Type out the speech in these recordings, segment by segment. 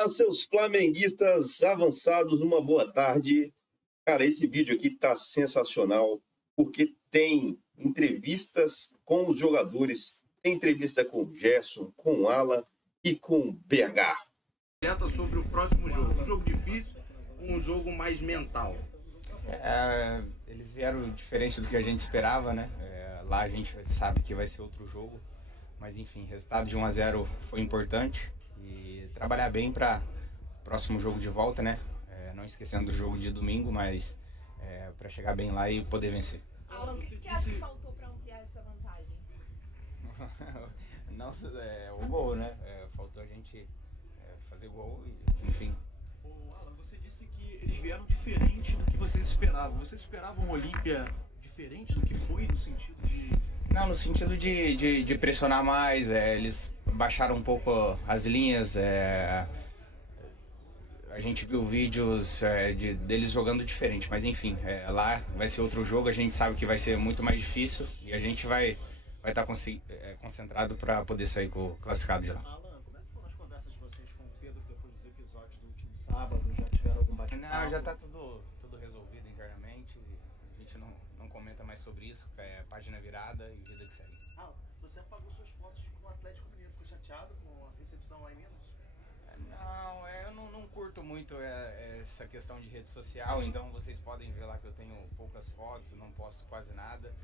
Fala, seus flamenguistas avançados, uma boa tarde. Cara, esse vídeo aqui tá sensacional, porque tem entrevistas com os jogadores, tem entrevista com o Gerson, com o Alan e com o BH. Sobre o próximo jogo. Um jogo difícil, um jogo mais mental. Eles vieram diferente do que a gente esperava, né? Lá a gente sabe que vai ser outro jogo, mas enfim, resultado de 1-0 foi importante e trabalhar bem para o próximo jogo de volta, né? Não esquecendo do jogo de domingo, mas para chegar bem lá e poder vencer. Alan, o que você acha que faltou para ampliar essa vantagem? Não, o gol, né? Faltou a gente fazer gol e enfim. Alan, você disse que eles vieram diferente do que vocês esperavam. Vocês esperavam um Olímpia diferente do que foi, no sentido de... Não, no sentido de pressionar mais, eles baixaram um pouco as linhas, a gente viu vídeos deles jogando diferente, mas enfim, lá vai ser outro jogo, a gente sabe que vai ser muito mais difícil e a gente vai estar concentrado para poder sair classificado de lá. Alan, como é que foram as conversas de vocês com o Pedro depois dos episódios do último sábado? Já tiveram algum bate-papo? Não, já está tudo resolvido internamente, a gente não comenta mais sobre isso, página virada e vida que segue. Alan, você apagou suas fotos com o Atlético Mineiro, ficou chateado com a recepção lá em Minas? Não, eu não curto muito essa questão de rede social, então vocês podem ver lá que eu tenho poucas fotos, não posto quase nada,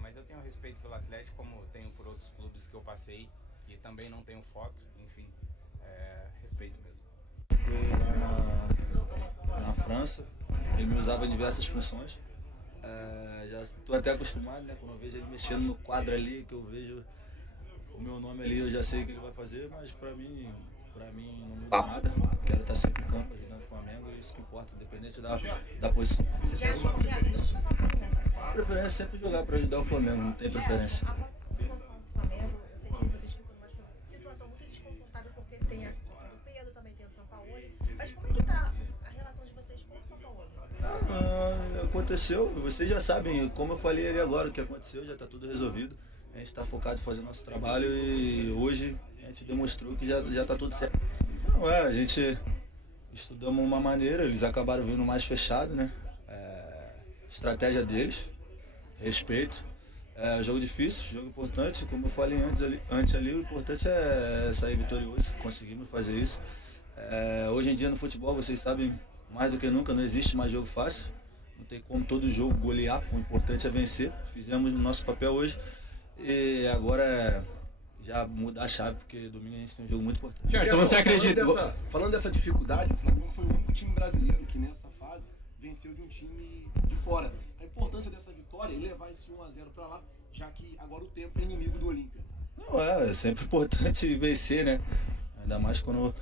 mas eu tenho respeito pelo Atlético, como tenho por outros clubes que eu passei, e também não tenho foto, enfim, respeito mesmo. Na França, ele me usava em diversas funções, já estou até acostumado, né, quando eu vejo ele mexendo no quadro ali, que eu vejo o meu nome ali, eu já sei o que ele vai fazer, mas para mim não muda nada. Quero estar sempre em campo ajudando o Flamengo, é isso que importa, independente da posição. Preferência é sempre jogar para ajudar o Flamengo, não tem preferência. Após essa situação do Flamengo, eu sei que vocês ficam numa situação muito desconfortável porque tem a situação do Pedro, também tem a do São Paulo. Mas como é que tá a relação de vocês com o São Paulo? Aconteceu, vocês já sabem, como eu falei ali agora, o que aconteceu, já está tudo resolvido. A gente está focado em fazer nosso trabalho e hoje a gente demonstrou que já está tudo certo. Não, a gente estudamos uma maneira, eles acabaram vindo mais fechado, né? Estratégia deles, respeito. Jogo difícil, jogo importante, como eu falei antes ali, o importante é sair vitorioso, conseguimos fazer isso. Hoje em dia no futebol, vocês sabem, mais do que nunca, não existe mais jogo fácil. Não tem como todo jogo golear, o importante é vencer. Fizemos o nosso papel hoje e agora já mudar a chave, porque domingo a gente tem um jogo muito importante. Gerson, você acredita? Falando dessa dificuldade, o Flamengo foi o único time brasileiro que nessa fase venceu de um time de fora. A importância dessa vitória é levar esse 1-0 para lá, já que agora o tempo é inimigo do Olímpia. Não, é sempre importante vencer, né? Ainda mais quando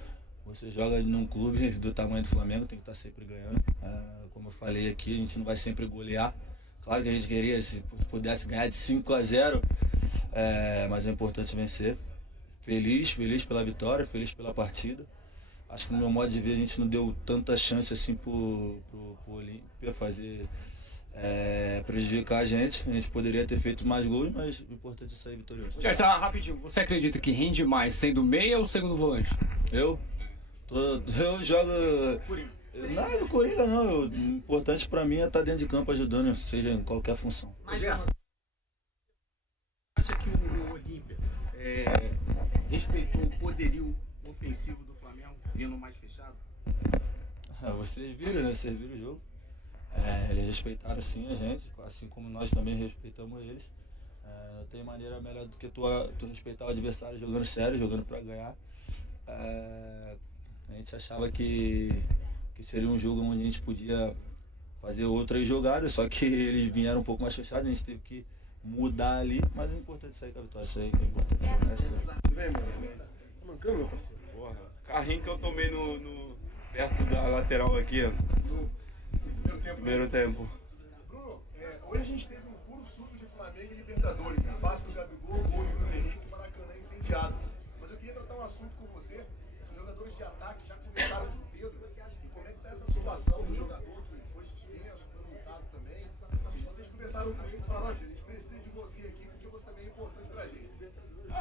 você joga num clube do tamanho do Flamengo, tem que estar sempre ganhando. Como eu falei aqui, a gente não vai sempre golear. Claro que a gente queria, se pudesse ganhar de 5-0, mas é importante vencer. Feliz pela vitória, feliz pela partida. Acho que no meu modo de ver a gente não deu tanta chance assim pro Olímpia prejudicar a gente. A gente poderia ter feito mais gols, mas o importante é sair vitorioso. Gerson, rapidinho, você acredita que rende mais sendo meia ou segundo volante? Eu jogo... Não, do Coringa não. O importante pra mim é estar dentro de campo ajudando, seja em qualquer função. Mas acha que o Olímpia respeitou o poderio ofensivo do Flamengo, vindo mais fechado? Vocês viram, né? Vocês viram o jogo. Eles respeitaram sim a gente, assim como nós também respeitamos eles. Não tem maneira melhor do que tu respeitar o adversário jogando sério, jogando pra ganhar. A gente achava que seria um jogo onde a gente podia fazer outras jogadas, só que eles vieram um pouco mais fechados, a gente teve que mudar ali, mas é importante sair com a vitória, isso aí que é importante. Tudo bem, mano? Tá mancando, meu parceiro? Porra, carrinho que eu tomei perto da lateral aqui, ó. No Primeiro tempo. Bruno, hoje a gente teve um puro suco de Flamengo e Libertadores. Passe do Gabigol, gol do Bruno Henrique, Maracanã incendiado. Mas eu queria tratar um assunto com você. Os jogadores de ataque já começaram com o Pedro. E como é que tá essa situação do jogador que foi suspenso, foi multado também? Se vocês conversaram com ele e falaram, a gente precisa de você aqui porque você também é importante pra gente.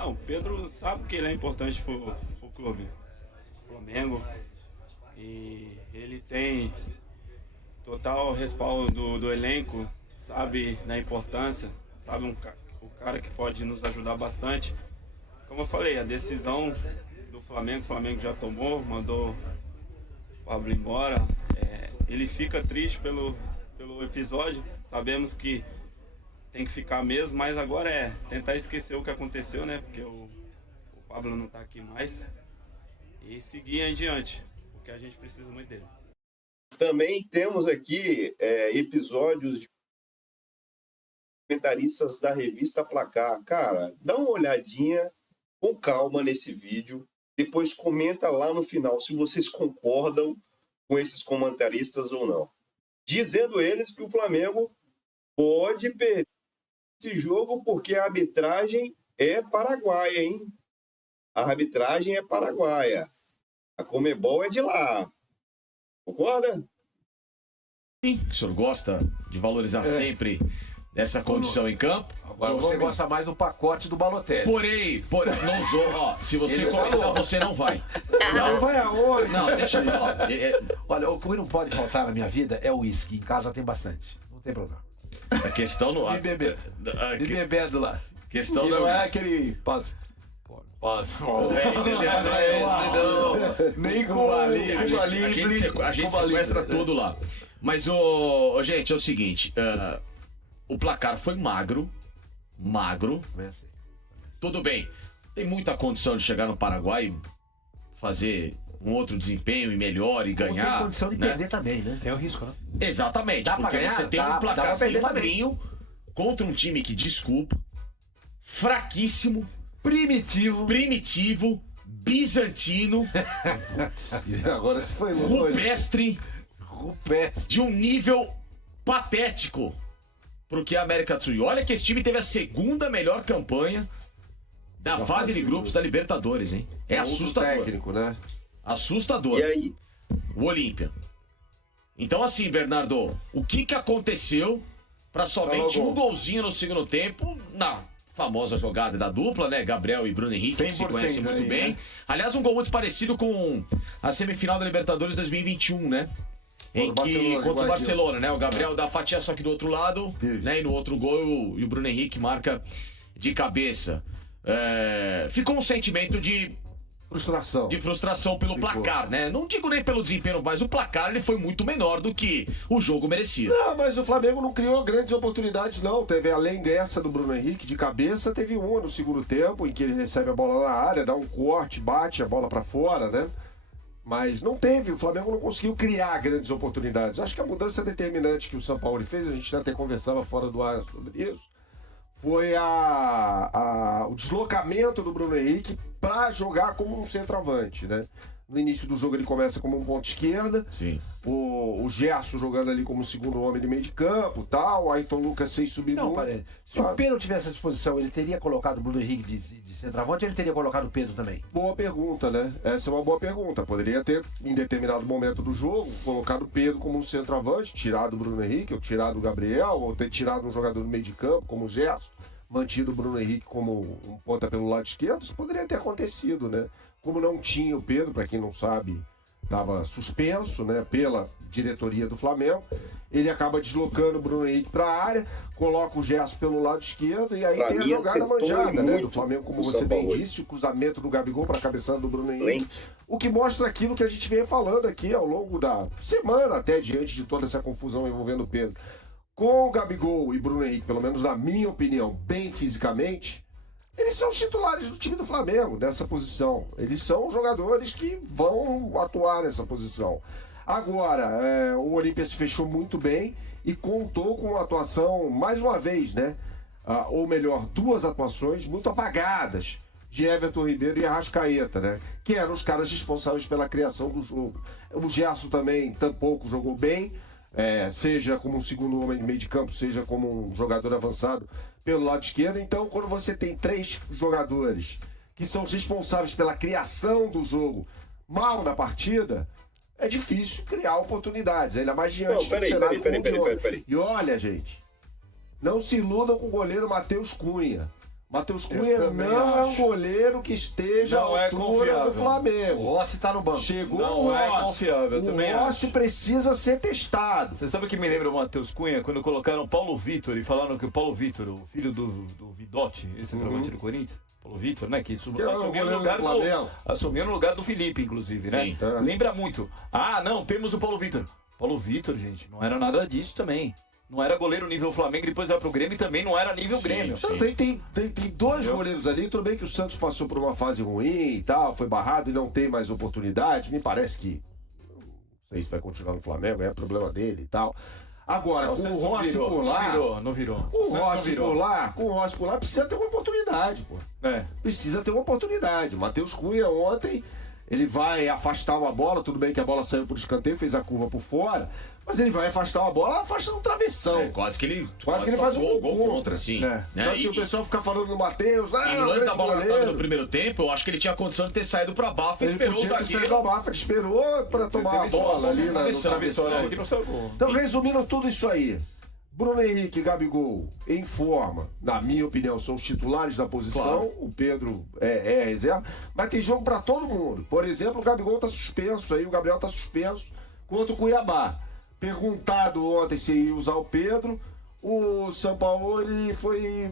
O Pedro sabe que ele é importante pro clube. Flamengo. E ele tem total respaldo do elenco, sabe da importância, sabe o cara que pode nos ajudar bastante. Como eu falei, a decisão do Flamengo, o Flamengo já tomou, mandou o Pablo embora. Ele fica triste pelo episódio, sabemos que tem que ficar mesmo, mas agora é tentar esquecer o que aconteceu, né? Porque o Pablo não tá aqui mais. E seguir em diante, porque a gente precisa muito dele. Também temos aqui episódios de comentaristas da revista Placar. Cara, dá uma olhadinha com calma nesse vídeo, depois comenta lá no final se vocês concordam com esses comentaristas ou não. Dizendo eles que o Flamengo pode perder esse jogo porque a arbitragem é paraguaia, hein? A arbitragem é paraguaia. A Conmebol é de lá. Concorda? Sim, o senhor gosta de valorizar sempre essa condição em campo? Agora você gosta mais do pacote do Balotelli. Porém, não usou. Ó, se você começar, você não vai. Não vai aonde? Não, deixa pra lá. Olha, o que não pode faltar na minha vida é o uísque. Em casa tem bastante. Não tem problema. A questão no. E bebendo. E bebendo lá. Questão não é aquele nem com a gente sequestra tudo lá. Mas, gente, é o seguinte. O placar foi magro. Tudo bem. Tem muita condição de chegar no Paraguai e fazer um outro desempenho e melhor e ganhar. Tem condição de perder também, né? Tem o risco, né? Exatamente. Dá porque ganhar, você tem um placarzinho magrinho contra um time que, desculpa, fraquíssimo, primitivo, bizantino, agora se foi longe. rupestre, de um nível patético pro que é a América do Sul. E olha que esse time teve a segunda melhor campanha da fase de grupos da Libertadores, hein? É assustador. Técnico, né? Assustador. E aí? O Olímpia. Então, assim, Bernardo, o que aconteceu pra somente um golzinho no segundo tempo na famosa jogada da dupla, né? Gabriel e Bruno Henrique, que se conhecem muito bem. Né? Aliás, um gol muito parecido com a semifinal da Libertadores 2021, né? Contra o Barcelona, né? O Gabriel dá fatia só que do outro lado, né? E no outro gol e o Bruno Henrique marca de cabeça. Ficou um sentimento de frustração pelo placar, né? Não digo nem pelo desempenho, mas o placar ele foi muito menor do que o jogo merecia. Não, mas o Flamengo não criou grandes oportunidades, não. Teve, além dessa do Bruno Henrique, de cabeça, teve uma no segundo tempo, em que ele recebe a bola na área, dá um corte, bate a bola pra fora, né? Mas não teve, o Flamengo não conseguiu criar grandes oportunidades. Acho que a mudança determinante que o São Paulo fez, a gente até conversava fora do ar sobre isso, foi o deslocamento do Bruno Henrique para jogar como um centroavante, né? No início do jogo ele começa como um ponto esquerda, sim. O Gerson jogando ali como segundo homem de meio de campo, tal, o Ayrton Lucas sem subir não, muito. Se o Pedro tivesse à disposição, ele teria colocado o Bruno Henrique de centroavante ou ele teria colocado o Pedro também? Boa pergunta, né? Essa é uma boa pergunta. Poderia ter, em determinado momento do jogo, colocado o Pedro como um centroavante, tirado o Bruno Henrique, ou tirado o Gabriel, ou ter tirado um jogador do meio de campo, como o Gerson, mantido o Bruno Henrique como um ponta pelo lado esquerdo. Isso poderia ter acontecido, né? Como não tinha o Pedro, para quem não sabe, estava suspenso, né, pela diretoria do Flamengo, ele acaba deslocando o Bruno Henrique para a área, coloca o Gerson pelo lado esquerdo e aí pra tem a jogada manjada, né, do Flamengo, como você bem disse, o cruzamento do Gabigol para a cabeçada do Bruno Henrique, o que mostra aquilo que a gente vem falando aqui ao longo da semana, até diante de toda essa confusão envolvendo o Pedro. Com o Gabigol e Bruno Henrique, pelo menos na minha opinião, bem fisicamente, eles são os titulares do time do Flamengo, nessa posição. Eles são jogadores que vão atuar nessa posição. Agora, o Olímpia se fechou muito bem e contou com uma atuação, mais uma vez, né? Ou melhor, duas atuações muito apagadas de Everton Ribeiro e Arrascaeta, né? Que eram os caras responsáveis pela criação do jogo. O Gerson também tampouco jogou bem, seja como um segundo homem de meio de campo, seja como um jogador avançado pelo lado esquerdo. Então, quando você tem três jogadores que são os responsáveis pela criação do jogo mal na partida, é difícil criar oportunidades, ainda mais diante do cenário mundial. E olha, gente, não se iludam com o goleiro Matheus Cunha. Matheus Cunha não é um goleiro que esteja à altura do Flamengo. O Rossi tá no banco. Chegou não o é Rossi. confiável, eu também O Rossi precisa ser testado. Você sabe o que me lembra o Matheus Cunha? Quando colocaram o Paulo Vitor e falaram que o Paulo Vitor, o filho do Vidotti, esse centroavante do Corinthians, Paulo Vitor, né? Que assumiu no lugar do Felipe, inclusive, né? Sim. Lembra muito. Ah, não, temos o Paulo Vitor. Paulo Vitor, gente, não era nada disso também. Não era goleiro nível Flamengo, depois vai pro Grêmio e também não era nível Grêmio. Não, tem dois goleiros ali, tudo bem que o Santos passou por uma fase ruim e tal, foi barrado e não tem mais oportunidade. Me parece que não sei se vai continuar no Flamengo, é problema dele e tal. Agora, com o Rossi por lá. Não virou. Com o Rossi por lá, precisa ter uma oportunidade, pô. Precisa ter uma oportunidade. Matheus Cunha ontem, ele vai afastar uma bola, tudo bem que a bola saiu por escanteio, fez a curva por fora. Mas ele vai afastar uma bola, afasta um travessão. Quase que ele faz um gol contra, sim. Né? Então, assim, o pessoal fica falando do Matheus. E no lance da bola no primeiro tempo, eu acho que ele tinha condição de ter saído pra Bafa e esperou o zagueiro. Esperou pra tomar a bola ali no travessão. Então, resumindo tudo isso aí. Bruno Henrique e Gabigol em forma, na minha opinião, são os titulares da posição. Claro. O Pedro é reserva. Mas tem jogo pra todo mundo. Por exemplo, o Gabigol tá suspenso aí, o Gabriel tá suspenso contra o Cuiabá. Perguntado ontem se ia usar o Pedro, o São Paulo ele foi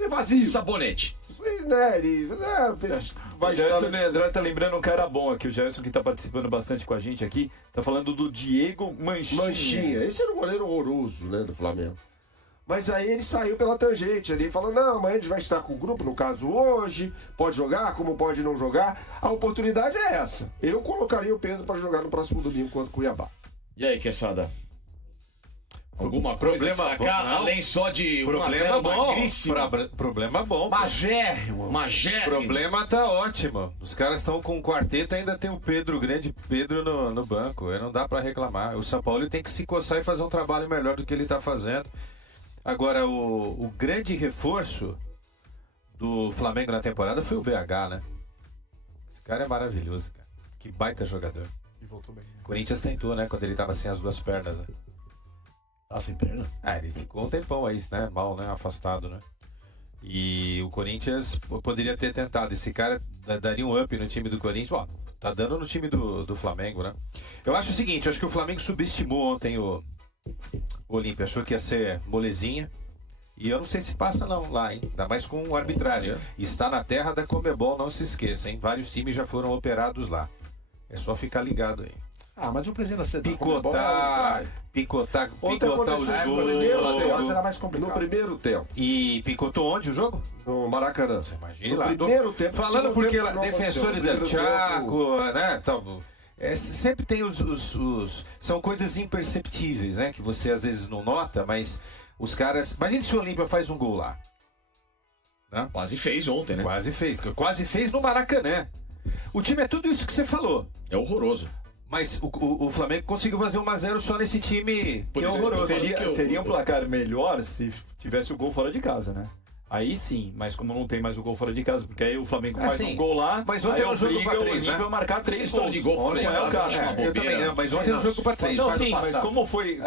evasivo. Sabonete. O Gerson Leandré tá lembrando um cara bom aqui, o Gerson que tá participando bastante com a gente aqui, tá falando do Diego Manchinha. Esse era um goleiro horroroso, né, do Flamengo. Mas aí ele saiu pela tangente ali, falou, não, mas a gente vai estar com o grupo, no caso hoje, pode jogar, como pode não jogar. A oportunidade é essa. Eu colocaria o Pedro para jogar no próximo domingo contra o Cuiabá. E aí, Quesada? Alguma coisa destacar, além só de problema bom, magríssimo? Problema bom. Magérrimo. Problema tá ótimo. Os caras estão com um quarteto, ainda tem o Pedro, o grande Pedro no banco. Aí não dá pra reclamar. O São Paulo tem que se coçar e fazer um trabalho melhor do que ele tá fazendo. Agora, o grande reforço do Flamengo na temporada foi o BH, né? Esse cara é maravilhoso, cara. Que baita jogador. E voltou bem. O Corinthians tentou, né? Quando ele tava sem as duas pernas, né? Sem perna? Ele ficou um tempão aí, né? Mal, né? Afastado, né? E o Corinthians poderia ter tentado. Esse cara daria um up no time do Corinthians. Ó, tá dando no time do Flamengo, né? Eu acho o seguinte, acho que o Flamengo subestimou ontem o Olímpia. Achou que ia ser molezinha. E eu não sei se passa não lá, hein? Ainda mais com arbitragem. Está na terra da Conmebol, não se esqueça, hein? Vários times já foram operados lá. É só ficar ligado aí. Mas o presidente da CEDA picotar o jogo. Era mais complicado. No primeiro tempo. E picotou onde o jogo? No Maracanã. Você imagina lá. No primeiro tempo. Falando porque defensores del Chaco, né? Sempre tem são coisas imperceptíveis, né? Que você às vezes não nota, mas os caras... Imagina se o Olímpia faz um gol lá. Né? Quase fez ontem, né? Quase fez no Maracanã. O time é tudo isso que você falou. É horroroso. Mas o Flamengo conseguiu fazer 1-0 só nesse time que é horroroso. Seria um placar melhor se tivesse o gol fora de casa, né? Aí sim, mas como não tem mais o gol fora de casa, porque aí o Flamengo faz um gol lá, mas ontem era um jogo para 3, né? Vai marcar 3 gols. De gol fora de casa, eu também, mas ontem era um jogo para 3. Não, sim, mas como foi...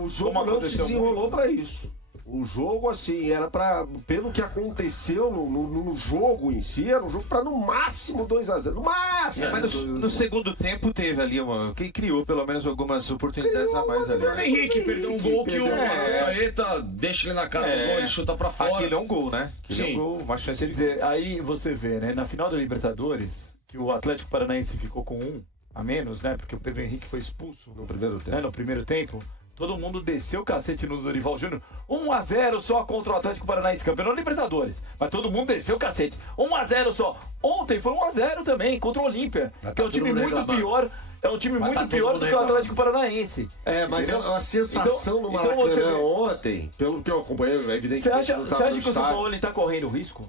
o jogo não se desenrolou para isso. O jogo, assim, era pra... Pelo que aconteceu no jogo em si, era um jogo pra no máximo 2-0. No máximo! Mas no segundo tempo teve ali quem criou pelo menos algumas oportunidades a mais ali. O Henrique perdeu um gol que o Arrascaeta deixa ele na cara do gol, ele chuta pra fora. Aquele é um gol, né? Aquele é um gol, uma chance de dizer. Aí você vê, né? Na final da Libertadores, que o Atlético Paranaense ficou com 1 a menos, né? Porque o Pedro Henrique foi expulso no primeiro tempo. Né, no primeiro tempo. Todo mundo desceu o cacete no Dorival Júnior. 1-0 só contra o Atlético Paranaense, campeão da Libertadores. Mas todo mundo desceu o cacete. 1-0 só. Ontem foi 1-0 também, contra o Olímpia. Que é um time muito pior. É um time muito pior do que o Atlético Paranaense. Mas a sensação no Maracanã ontem, pelo que eu acompanhei, é evidente que você acha que o São Paulo está correndo risco?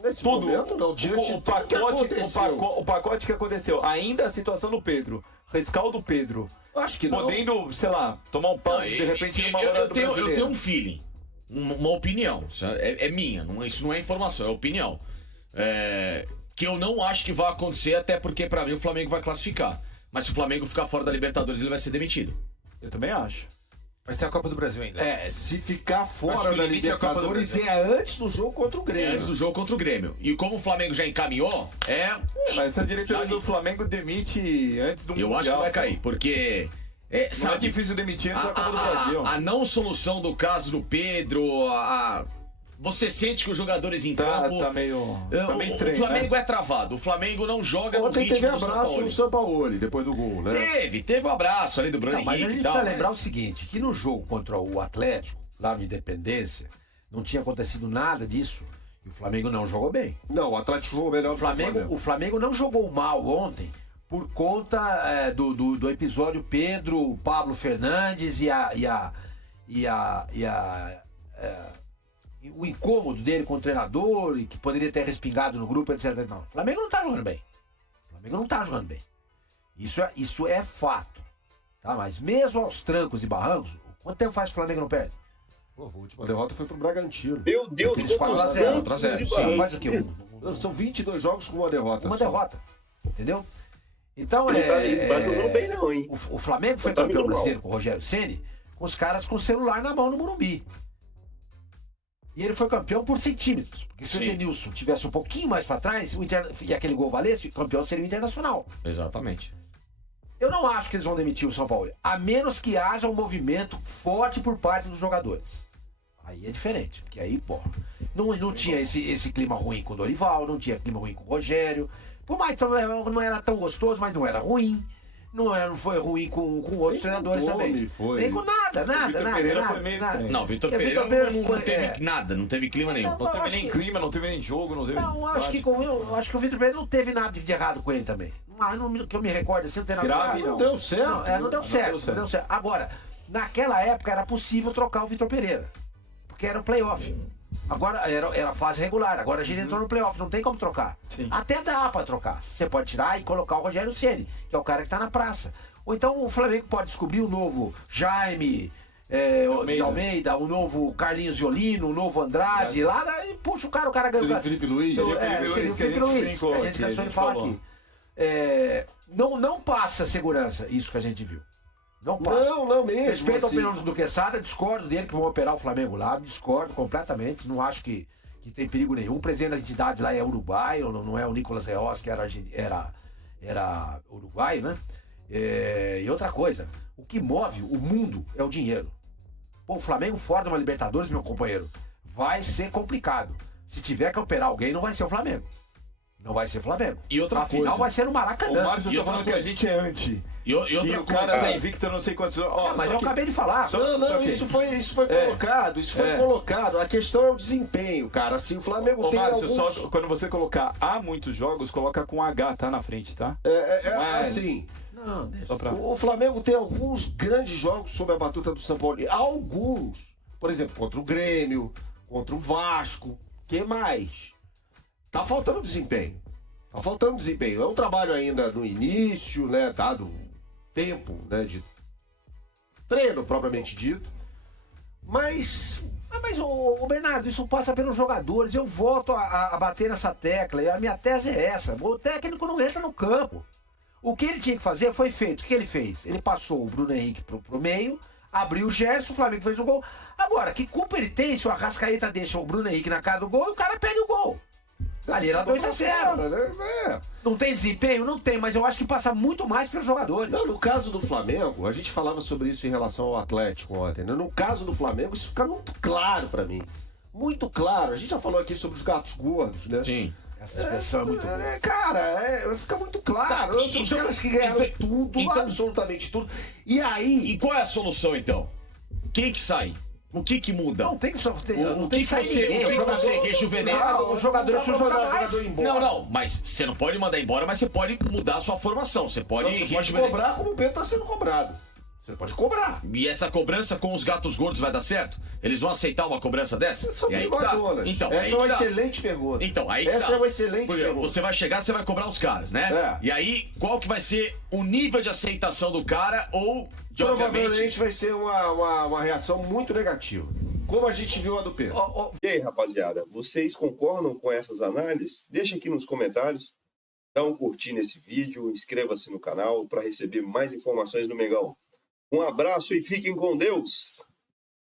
Nesse momento, não. O pacote que aconteceu. Ainda a situação do Pedro. Rescaldo do Pedro. Acho que não. Podendo, sei lá, tomar um pau de repente numa hora do brasileiro. Eu tenho um feeling, uma opinião. É minha, isso não é informação, é opinião. Que eu não acho que vai acontecer, até porque pra mim o Flamengo vai classificar. Mas se o Flamengo ficar fora da Libertadores, ele vai ser demitido. Eu também acho. Mas tem a Copa do Brasil ainda. Se ficar Acho fora que da o limite é a Copa do Libertadores Brasil. é antes do jogo contra o Grêmio. Antes do jogo contra o Grêmio. E como o Flamengo já encaminhou, Mas essa diretoria do Flamengo demite antes do eu Mundial. acho que vai cair, porque... Não é difícil demitir antes da Copa do Brasil. A não solução do caso do Pedro, você sente que os jogadores em campo... Tá meio estranho, o Flamengo né? é travado. O Flamengo não joga no Ontem ritmo teve do abraço Sampaoli. no Sampaoli, depois do gol, né? Teve um abraço ali do Bruno Não, mas a Henrique gente e tal. precisa lembrar o seguinte, que no jogo contra o Atlético, lá no Independência, não tinha acontecido nada disso. E o Flamengo não jogou bem. Não, o Atlético jogou melhor que o Flamengo. O Flamengo não jogou mal ontem por conta do episódio Pedro, Pablo Fernandes o incômodo dele com o treinador e que poderia ter respingado no grupo, etc. Não, o Flamengo não tá jogando bem. O Flamengo não tá jogando bem. Isso é fato. Tá? Mas mesmo aos trancos e barrancos, quanto tempo faz que o Flamengo não perde? Pô, a última derrota foi pro Bragantino. Meu Deus, Aqueles 4x0. Faz aqui São 22 jogos com uma derrota. Uma derrota. Entendeu? Então Não tá jogando bem não, hein? O Flamengo foi Tá campeão muito mal. brasileiro com o Rogério Ceni, com os caras com o celular na mão no Morumbi. E ele foi campeão por centímetros. Porque se o Edenilson tivesse um pouquinho mais pra trás, e aquele gol valesse, o campeão seria o Internacional. Exatamente. Eu não acho que eles vão demitir o São Paulo, a menos que haja um movimento forte por parte dos jogadores. Aí é diferente, porque aí, pô, não tinha esse clima ruim com o Dorival, não tinha clima ruim com o Rogério. Por mais que não era tão gostoso, mas não era ruim. Não foi ruim com outros treinadores também. Nem com nada. Vitor Pereira foi meio estranho. Não, Vitor Pereira não teve nada, não teve clima nenhum. Não teve nem clima, não teve nem jogo, não teve... Não, acho que o Vitor Pereira não teve nada de errado com ele também. Que eu me recordo assim, não tem nada Grave, não deu certo. Não deu certo. Agora, naquela época era possível trocar o Vitor Pereira. Porque era o playoff. Agora era fase regular, agora a gente entrou no playoff, não tem como trocar. Sim. Até dá pra trocar. Você pode tirar e colocar o Rogério Ceni, que é o cara que tá na praça. Ou então o Flamengo pode descobrir o novo Jaime de Almeida, o novo Carlinhos Violino, o novo Andrade, lá e puxa o cara ganhou. Seria Felipe Luiz. Seria o Felipe Luiz, que a gente cansou de falar aqui. Não passa segurança isso que a gente viu. Não passa. Não mesmo. Respeito assim. a opinião do Quesada, discordo dele que vão operar o Flamengo lá, discordo completamente, não acho que tem perigo nenhum. O presidente da entidade lá é uruguaio, não é o Nicolas Reos, que era uruguaio, né? E outra coisa, o que move o mundo é o dinheiro. Pô, o Flamengo fora de uma Libertadores, meu companheiro, vai ser complicado. Se tiver que operar alguém, não vai ser o Flamengo. Não vai ser o Flamengo. E outra Afinal, coisa. vai ser no Maracanã. O Márcio tá falando que a gente é anti. E outra o cara coisa. tá invicto, eu não sei quantos... Mas eu acabei de falar. Isso foi colocado. Isso foi colocado. A questão é o desempenho, cara. Assim, o Flamengo tem Márcio, alguns... só quando você colocar há muitos jogos, coloca com H, tá na frente, tá? Assim... Não, deixa. O Flamengo tem alguns grandes jogos sob a batuta do São Paulo. Alguns. Por exemplo, contra o Grêmio, contra o Vasco. Que mais? Tá faltando desempenho. É um trabalho ainda no início, né? Dado tempo, né? De treino propriamente dito. Mas o Bernardo, isso passa pelos jogadores. Eu volto a bater nessa tecla. E a minha tese é essa. O técnico não entra no campo. O que ele tinha que fazer foi feito. O que ele fez? Ele passou o Bruno Henrique pro meio, abriu o Gerson, o Flamengo fez o gol. Agora, que culpa ele tem se o Arrascaeta deixa o Bruno Henrique na cara do gol e o cara perde o gol? Ali era 2-0. Não tem desempenho? Não tem, mas eu acho que passa muito mais pelos jogadores. Não, no caso do Flamengo, a gente falava sobre isso em relação ao Atlético ontem, né? No caso do Flamengo, isso fica muito claro pra mim. Muito claro. A gente já falou aqui sobre os gatos gordos, né? Sim. Essa expressão é muito boa. Cara, fica muito claro. São os caras que ganharam tudo, absolutamente tudo. E aí... E qual é a solução, então? Quem que sai? O que muda? Não tem que só ter. O que você rejuvenesce? O jogador precisa jogar mais. Não, mas você não pode mandar embora, mas você pode mudar a sua formação. Você pode cobrar como o Pedro está sendo cobrado. Você pode cobrar. E essa cobrança com os gatos gordos vai dar certo? Eles vão aceitar uma cobrança dessa? São primadonas. Então, essa é uma excelente pergunta. Então, aí essa é uma excelente pergunta. Você vai chegar, você vai cobrar os caras, né? E aí, qual que vai ser o nível de aceitação do cara ou... Provavelmente vai ser uma reação muito negativa. Como a gente viu a do Pedro. E aí, rapaziada, vocês concordam com essas análises? Deixa aqui nos comentários. Dá um curtir nesse vídeo, inscreva-se no canal para receber mais informações do Mengão. Um abraço e fiquem com Deus.